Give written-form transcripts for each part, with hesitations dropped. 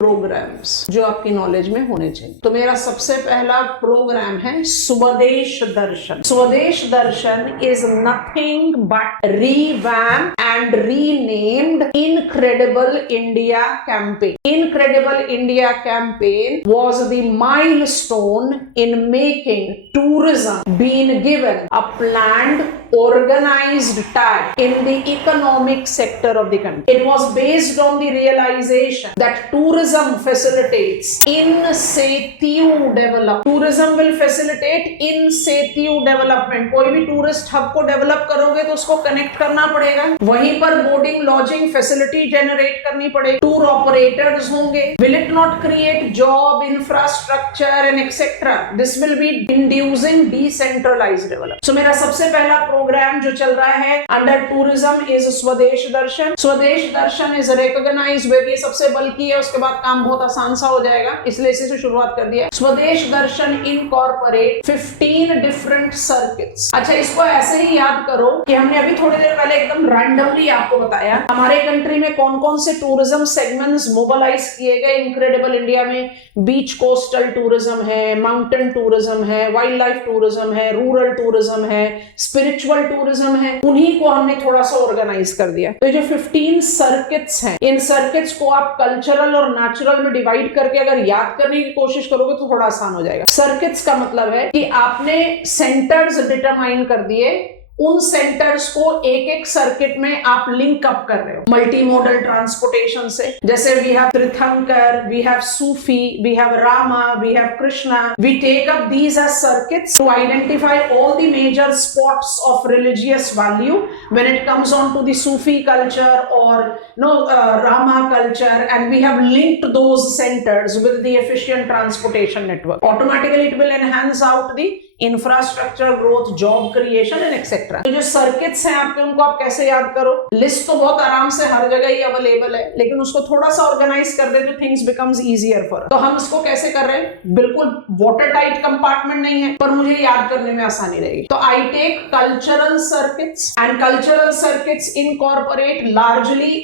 Programmes जो आपकी knowledge में होने चाहिए। तो मेरा सबसे पहला प्रोग्राम है Swadesh Darshan. Swadesh Darshan is nothing but revamp and renamed incredible India campaign. Incredible India campaign was the milestone in making tourism being given a planned organized tag in the economic sector of the country. It was based on the realization that tourism facilitates in situ development. Tourism will facilitate in situ development. कोई भी tourist hub को develop करोगे तो उसको connect करना पड़ेगा, वहीं पर बोर्डिंग लॉजिंग फैसिलिटी जनरेट करनी पड़ेगी, टूर ऑपरेटर्स होंगे. Will it not create job, infrastructure and etc. This will be inducing decentralized development. So मेरा सबसे पहला प्रोग्राम जो चल रहा है अंडर टूरिज्म इज स्वदेश Darshan. Swadesh Darshan is recognise web. ये सबसे बल्कि है, उसके बाद काम बहुत आसान सा हो जाएगा, इसलिए इसी से शुरुआत कर दिया. स्वदेश दर्शन इनकॉर्पोरेट 15 डिफरेंट सर्किट्स. अच्छा, इसको ऐसे ही याद करो कि हमने अभी थोड़ी देर पहले एकदम रैंडमली आपको बताया हमारे कंट्री में कौन कौन से टूरिज्म सेगमेंट्स मोबिलाइज किए गए इनक्रेडिबल इंडिया में. बीच कोस्टल टूरिज्म है, माउंटेन टूरिज्म है, वाइल्ड लाइफ टूरिज्म है, रूरल टूरिज्म है, स्पिरिचुअल टूरिज्म है. उन्हीं को हमने थोड़ा सा ऑर्गेनाइज कर दिया. तो जो 15 सर्किट्स हैं, इन सर्किट्स को आप कल्चरल और नेचुरल में डिवाइड करके अगर याद करने की कोशिश करोगे तो थोड़ा आसान हो जाएगा. सर्किट्स का मतलब है कि आपने सेंटर्स डिटरमाइन कर दिए, उन सेंटर्स को एक एक सर्किट में आप लिंक अप कर रहे हो मल्टी मॉडल ट्रांसपोर्टेशन से. जैसे we have Tirthankar, we have Sufi, we have Rama, we have Krishna. We take up these as circuits to identify all the major spots of religious value when it comes on to the Sufi culture और Rama culture, and we have linked those centers with the efficient transportation network. Automatically it will enhance out the infrastructure growth, job creation and etc. तो जो circuits हैं आपके, उनको आप कैसे याद करो. लिस्ट तो बहुत आराम से हर जगह ही अवेलेबल है, लेकिन उसको थोड़ा सा ऑर्गेनाइज कर दे तो थिंग्स बिकम्स इजियर फॉर. तो हम इसको कैसे कर रहे हैं, बिल्कुल वाटर टाइट कंपार्टमेंट नहीं है, पर मुझे याद करने में आसानी रहेगी. तो I take cultural circuits, and cultural circuits incorporate largely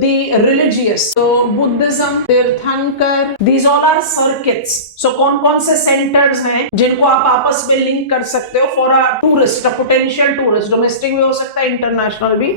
the religious. So Buddhism, Tirthankar, these all are circuits. So कौन-कौन से centers हैं जिनको आप आपस में लिंक कर सकते हो for a tourist, a potential tourist, domestic भी हो सकता है, international भी,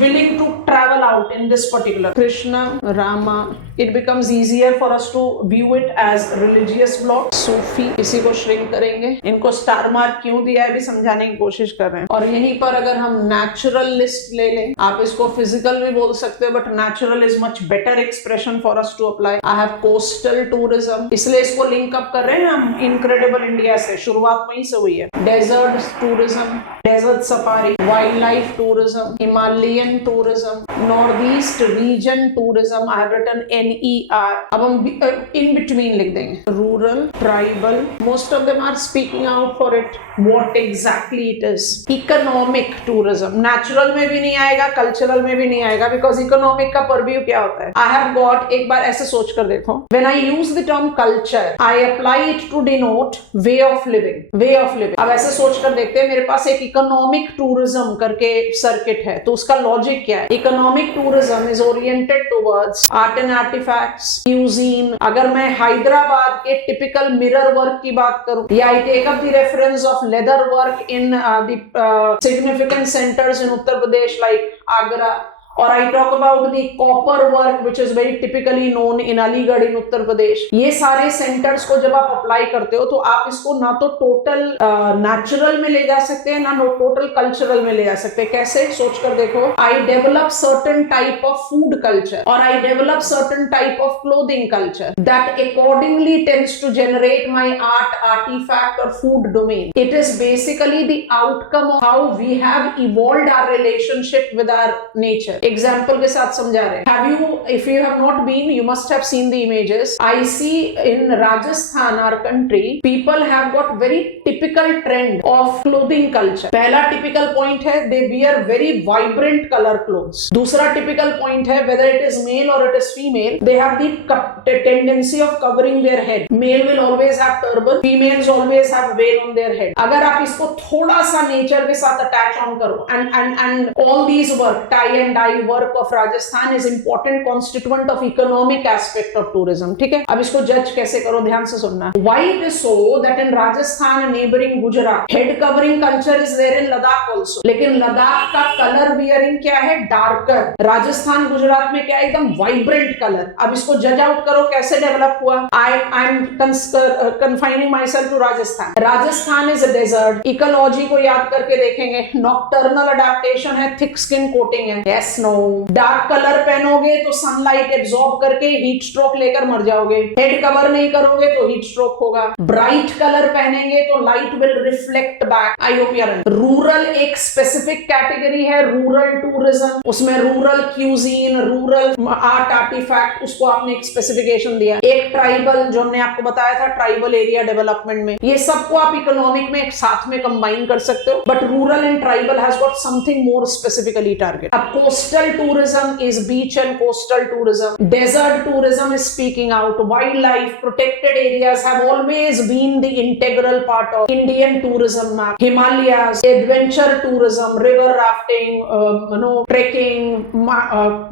willing to travel out in this particular. Krishna, Rama, it becomes easier for us to view it as religious block. Sufi, इसी को shrink करेंगे. इनको स्टार मार्क क्यों दिया है भी समझाने की कोशिश कर रहे हैं. और यहीं पर अगर हम नेचुरल लिस्ट ले लें, आप इसको फिजिकल भी बोल सकते हो, but natural is much better expression for us to apply. I have coastal tourism, इसलिए इसको लिंक अप कर रहे हैं हम इनक्रेडिबल इंडिया से. शुरुआत वहीं से हुई है. Desert tourism, desert safari, wild life tourism, Himalayan tourism, north east region tourism. I have written NER. अब हम इन बिटवीन लिख देंगे. Rural, tribal, most of them are speaking out for it what exactly it is. Economic tourism, natural में भी नहीं आएगा, cultural में भी नहीं आएगा, बिकॉज इकोनॉमिक का परव्यू क्या होता है. आई हैव गॉट, एक बार ऐसे सोच कर देखो, when I use the term culture I apply it to denote way of living. Way of living. अब ऐसे सोच कर देखते हैं, मेरे पास एक इकोनॉमिक टूरिज्म करके सर्किट है, तो उसका लॉजिक क्या है. Economic tourism is oriented towards art and artifacts, cuisine. अगर मैं हैदराबाद के टिपिकल मिरर वर्क की बात करूं, या I take up the reference of leather work in the significant centers in Uttar Pradesh like Agra, or I talk about the copper work which is very typically known in Aligarh in Uttar Pradesh. ये सारे centres को जब आप apply करते हो तो आप इसको ना तो टोटल नेचुरल में ले जा सकते हैं, ना टोटल कल्चरल में ले जा सकते हैं. कैसे, सोच कर देखो. I develop certain type of food culture, और I develop certain type of clothing culture that accordingly tends to generate my art, artifact और food domain. It is basically the outcome of how we have evolved our relationship with our nature. Example के साथ समझा रहे. Have you, if you have not been, you must have seen the images. I see in Rajasthan, our country, people have got very typical trend of clothing culture. पहला typical point है, they wear very vibrant color clothes. दूसरा typical point है, whether it is male or it is female, they have the tendency of covering their head. Male will always have turban, females always have veil on their head. अगर आप इसको थोड़ा सा nature के साथ attach on करो, and all these work, tie and dye work of Rajasthan is important constituent of economic aspect of tourism. ठीक है, अब इसको जज कैसे करो, ध्यान से सुनना. Why it is so that in Rajasthan neighboring Gujarat head covering culture is there in Ladakh also. लेकिन लद्दाख का कलर वियरिंग क्या है, डार्कर. राजस्थान गुजरात में क्या है, एकदम वाइब्रेंट कलर. अब इसको जज आउट करो कैसे डेवलप हुआ. I am confining myself to Rajasthan. Rajasthan is a desert. Ecology को याद करके देखेंगे, नॉक्टर्नल अडेप्टेशन है, थिक स्किन कोटिंग है. Yes no. डार्क कलर पहनोगे तो सनलाइट एब्जॉर्ब करके हीट स्ट्रोक लेकर मर जाओगे. हेड कवर नहीं करोगे तो हीट स्ट्रोक होगा. ब्राइट कलर पहनेंगे तो light will reflect back. I hope you are. Rural एक स्पेसिफिक कैटेगरी है, रूरल टूरिज्म. उसमें rural cuisine, rural art artefact, उसको आपने एक स्पेसिफिकेशन दिया. एक ट्राइबल, जो हमने आपको बताया था ट्राइबल एरिया डेवलपमेंट में, ये सबको आप इकोनॉमिक में एक साथ में कंबाइन कर सकते हो. But rural and tribal has got something more specifically target. अब coastal tourism is beach and coastal tourism. Desert tourism is speaking out. Wild life protected areas have always been the integral part of Indian tourism map. Himalayas, adventure tourism, river rafting, trekking,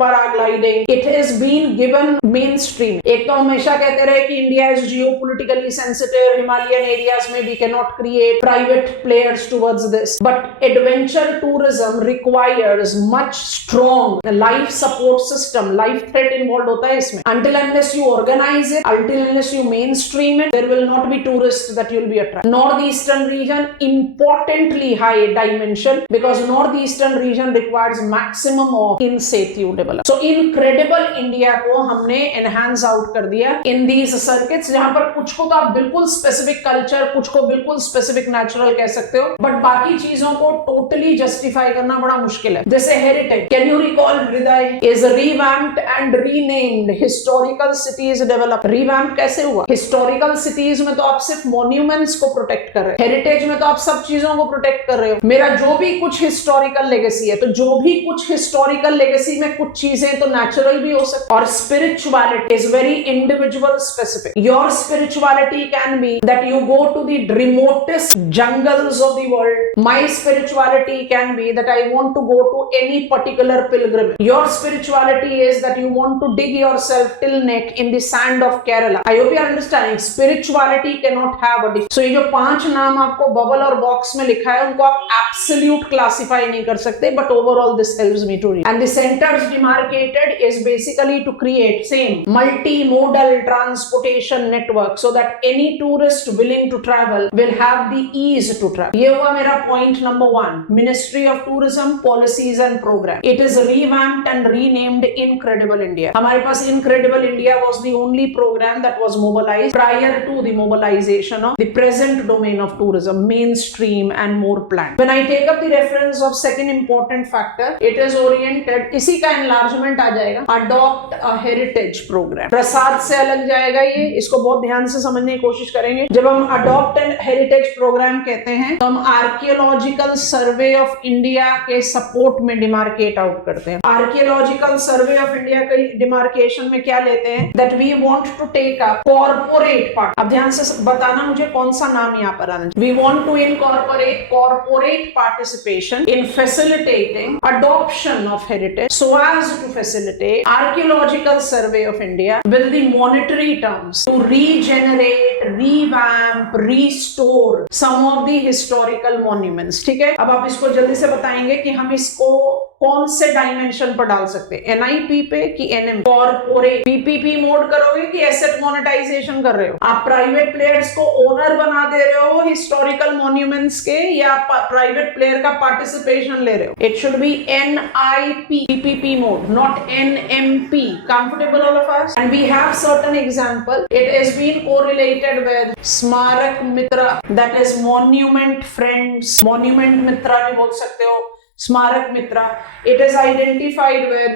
paragliding, it has been given main stream. एक तो हमेशा कहते रहे कि India is geopolitically sensitive, Himalayan areas में we can not create private players towards this. But adventure tourism requires much strong life support system. Life threat involve होता है इसमें. Until unless you organize it, until unless you mainstream it, there will not be tourists that you'll be attracted. Northeastern region, importantly high dimension, because northeastern region requires maximum of in situ development. So incredible India को हमने enhance out कर दिया in these circuits, जहां पर कुछ को तो आप बिल्कुल specific culture, कुछ को बिल्कुल specific natural कह सकते हो, but बाकी चीजों को totally justify करना बड़ा मुश्किल है. जैसे heritage, can you recall हृदय is revamped and renamed, historical cities developed. Revamp कैसे हुआ? historical cities में तो आप सिर्फ monuments को protect कर रहे हो, heritage में तो आप सब चीजों को protect कर रहे हो. मेरा जो भी कुछ historical legacy है, तो जो भी कुछ historical legacy में कुछ चीजें तो natural भी हो सकती. और spirituality is very individual specific. Your spirituality can be that you go to the remotest jungles of the world. My spirituality can be that I want to go to any particular pilgrimage. Your spirituality is that you want to dig yourself till neck in the sand of Kerala. I hope you are understanding. Spirituality cannot have a difference. So ये जो 5 नाम आपको bubble और box में लिखा है, उनको आप absolute classify नहीं कर सकते, but overall this helps me to read. And the centers demarcated is basically to create same multimodal transportation network so that any tourist willing to travel will have the ease to travel. ये हुआ मेरा point number 1. Ministry of Tourism policies and program. It is revamped and renamed Incredible India. हमारे पास Incredible India was the only program that was mobilized prior to the mobilization of the present domain of tourism, mainstream and more planned. When I take up the reference of second important factor, it is oriented, इसी का enlargement आ जाएगा, adopt a heritage program. प्रसाद से अलग जाएगा ये, इसको बहुत ध्यान से समझने की कोशिश करेंगे. जब हम adopt and heritage program कहते हैं, तो हम archaeological survey of India के support में demarcate out करते हैं. Archaeological survey of India के demarcation में क्या लेते हैं, that we want to take up corporate part. अब ध्यान से बताना मुझे कौन सा नाम यहाँ पर आना चाहिए. We want to incorporate corporate participation in facilitating adoption of heritage so as to facilitate archaeological survey of India with the monetary terms to regenerate, revamp, restore some of the historical monuments. ठीक है, अब आप इसको जल्दी से बताएंगे कि हम इसको कौन से डायमेंशन पर डाल सकते हैं, एनआईपी पे कि एनएम. कॉर्पोरेट पीपीपी मोड करोगे कि एसेट मोनेटाइजेशन कर रहे हो. आप प्राइवेट प्लेयर्स को ओनर बना दे रहे हो हिस्टोरिकल मॉन्यूमेंट्स के, या प्राइवेट प्लेयर का पार्टिसिपेशन ले रहे हो. It should be NIP PPP mode, not NMP. Comfortable all of us? And we have certain example. It has been correlated with Smarak Mitra, that is monument friends. Monument Mitra भी बोल सकते हो, स्मारक मित्रा. It is identified with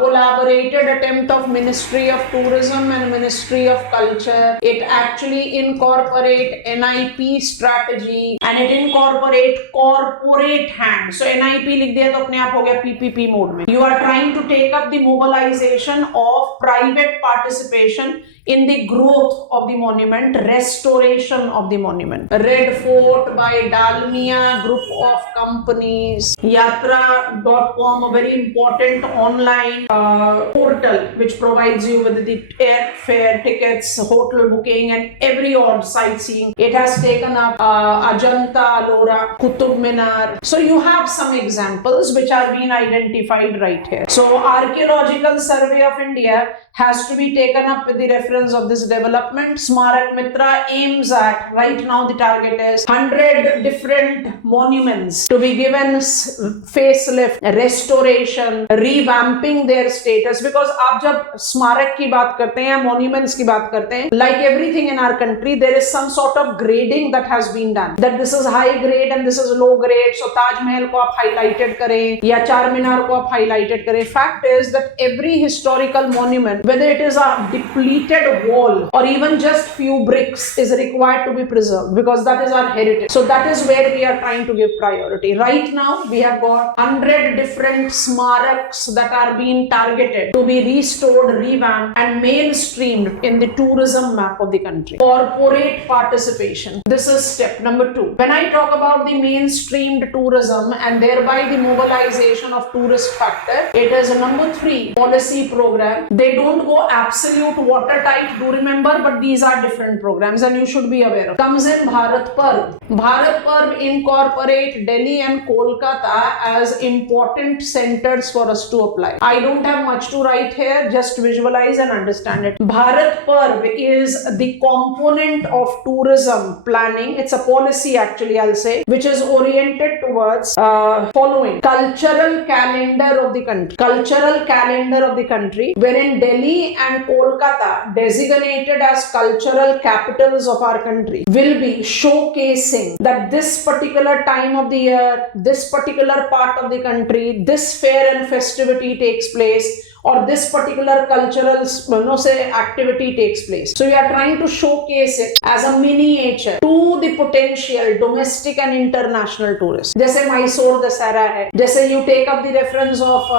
collaborated attempt of Ministry of Tourism and Ministry of Culture. It actually incorporate NIP strategy and it incorporate corporate hand. So NIP लिख दिया तो अपने आप हो गया PPP mode में. You are trying to take up the mobilization of private participation in the growth of the monument, restoration of the monument. Red Fort by Dalmia Group of Companies. Yatra.com, a very important online portal which provides you with the airfare tickets, hotel booking and every odd sightseeing. It has taken up Ajanta, Ellora, Qutub Minar. So you have some examples which are being identified right here. So Archaeological Survey of India has to be taken up with the reference of this development. Smarak Mitra aims at, right now the target is 100 different monuments to be given facelift, restoration, revamping their status. Because आप जब स्मारक की बात करते हैं, monuments की बात करते हैं, like everything in our country, there is some sort of grading that has been done. That this is high grade and this is low grade. So Taj Mahal को आप highlighted करें या चार मीनार को आप highlighted करें. Fact is that every historical monument, whether it is a depleted wall or even just few bricks, is required to be preserved because that is our heritage. So that is where we are trying to give priority. Right now we have got 100 different smaraks that are being targeted to be restored, revamped and mainstreamed in the tourism map of the country. Corporate participation. This is step number 2. When I talk about the mainstreamed tourism and thereby the mobilization of tourist factor, it is number 3 policy program. They don't go absolute watertight, do remember, but these are different programs and you should be aware of. Comes in Bharat Parv. Bharat Parv incorporate Delhi and Kolkata as important centers for us to apply. I don't have much to write here, just visualize and understand it. Bharat Parv is the component of tourism planning. It's a policy actually, I'll say, which is oriented towards following cultural calendar of the country. Cultural calendar of the country, wherein Delhi and Kolkata, designated as cultural capitals of our country, will be showcasing that this particular time of the year, this particular part of the country, this fair and festivity takes place, or this particular cultural activity takes place. So we are trying to showcase it as a miniature to the potential domestic and international tourists. जैसे Mysore Dasara है, जैसे you take up the reference of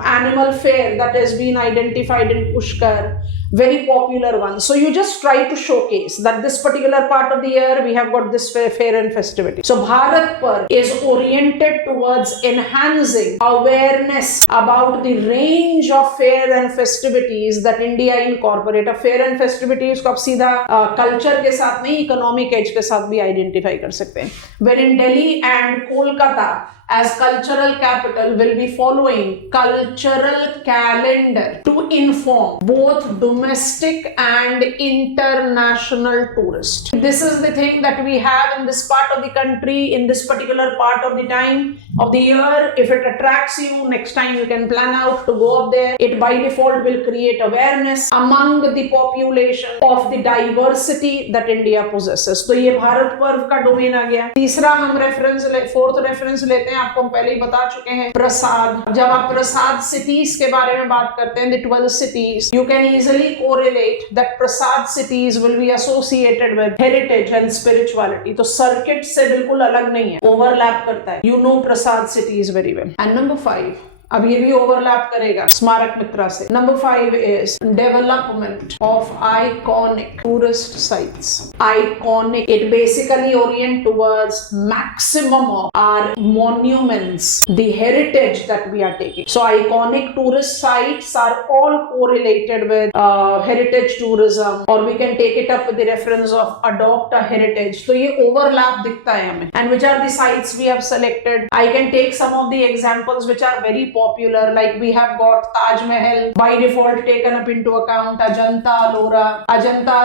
animal fair that has been identified in Pushkar, very popular one. So you just try to showcase that this particular part of the year we have got this fair and festivity. So Bharat Parv is oriented towards enhancing awareness about the range of fair and festivities that India incorporate. A fair and festivities को आप सीधा culture के साथ नहीं, economic edge के साथ भी identify कर सकते हैं. Wherein Delhi and Kolkata as cultural capital will be following cultural calendar to inform both domestic and international tourists. This is the thing that we have in this part of the country, in this particular part of the time of the year. If it attracts you, next time you can plan out to go up there. It by default will create awareness among the population of the diversity that India possesses. तो ये भारत पर्व का domain आ गया. तीसरा हम reference fourth reference लेते हैं, आपको हम पहले ही बता चुके हैं, प्रसाद. जब आप प्रसाद सिटीज के बारे में बात करते हैं, the 12 cities, you can easily correlate that prasad cities will be associated with heritage and spirituality. तो सर्किट से बिल्कुल अलग नहीं है, ओवरलैप करता है. You know prasad cities very well. And number 5, अब ये भी ओवरलैप करेगा स्मारक मित्रा से. Number 5 is development of iconic tourist sites. Iconic, it basically orient towards maximum of our monuments, the heritage that we are taking. So iconic tourist sites are all correlated with heritage tourism, और we can take it up with the reference of adopt a heritage. तो ये overlap दिखता है हमें. And which are the sites we have selected? I can take some of the examples which are very popular, like we have got Taj Mahal by default taken up into account. Ajanta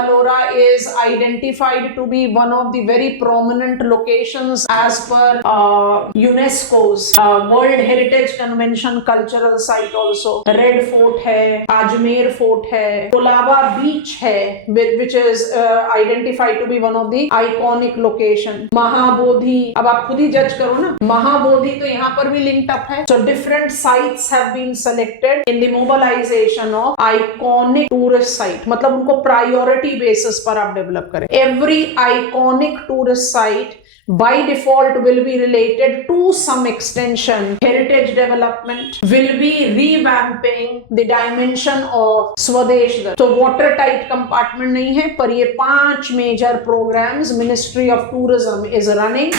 Ellora is identified to be one of the very prominent locations as per UNESCO's World Heritage Convention cultural site also. Red Fort है, Ajmer Fort है, Colaba Beach है, which is identified to be one of the iconic location. Mahabodhi, अब आप खुद ही जज करो ना, महाबोधि तो यहाँ पर भी linked up है. So different sites have been selected in the mobilization of iconic tourist site. मतलब उनको priority basis पर आप develop करें. Every iconic tourist site by default will be related to some extension. Heritage development will be revamping the dimension of Swadesh Darshan. तो watertight compartment नहीं है, पर ये 5 major programs Ministry of Tourism is running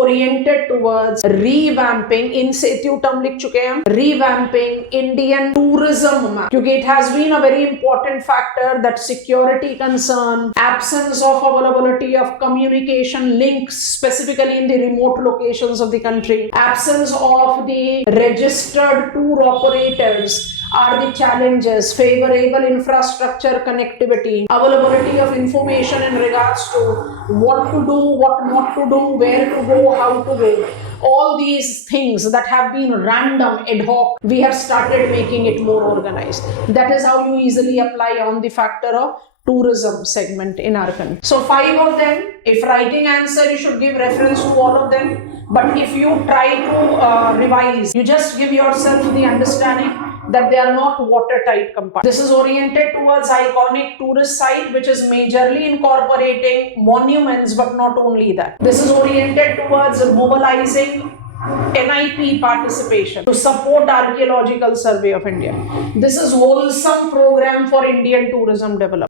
oriented towards revamping. Incentive term लिख चुके हैं हम, revamping Indian tourism map, क्योंकि it has been a very important factor that security concern, absence of availability of communication links specifically in the remote locations of the country, absence of the registered tour operators are the challenges. Favorable infrastructure connectivity, availability of information in regards to what to do, what not to do, where to go, how to go. All these things that have been random, ad hoc, we have started making it more organized. That is how you easily apply on the factor of tourism segment in our country. So 5 of them, if writing answer, you should give reference to all of them. But if you try to revise, you just give yourself the understanding that they are not watertight compartments. This is oriented towards iconic tourist site, which is majorly incorporating monuments, but not only that. This is oriented towards mobilizing NIP participation to support Archaeological Survey of India. This is wholesome program for Indian tourism development.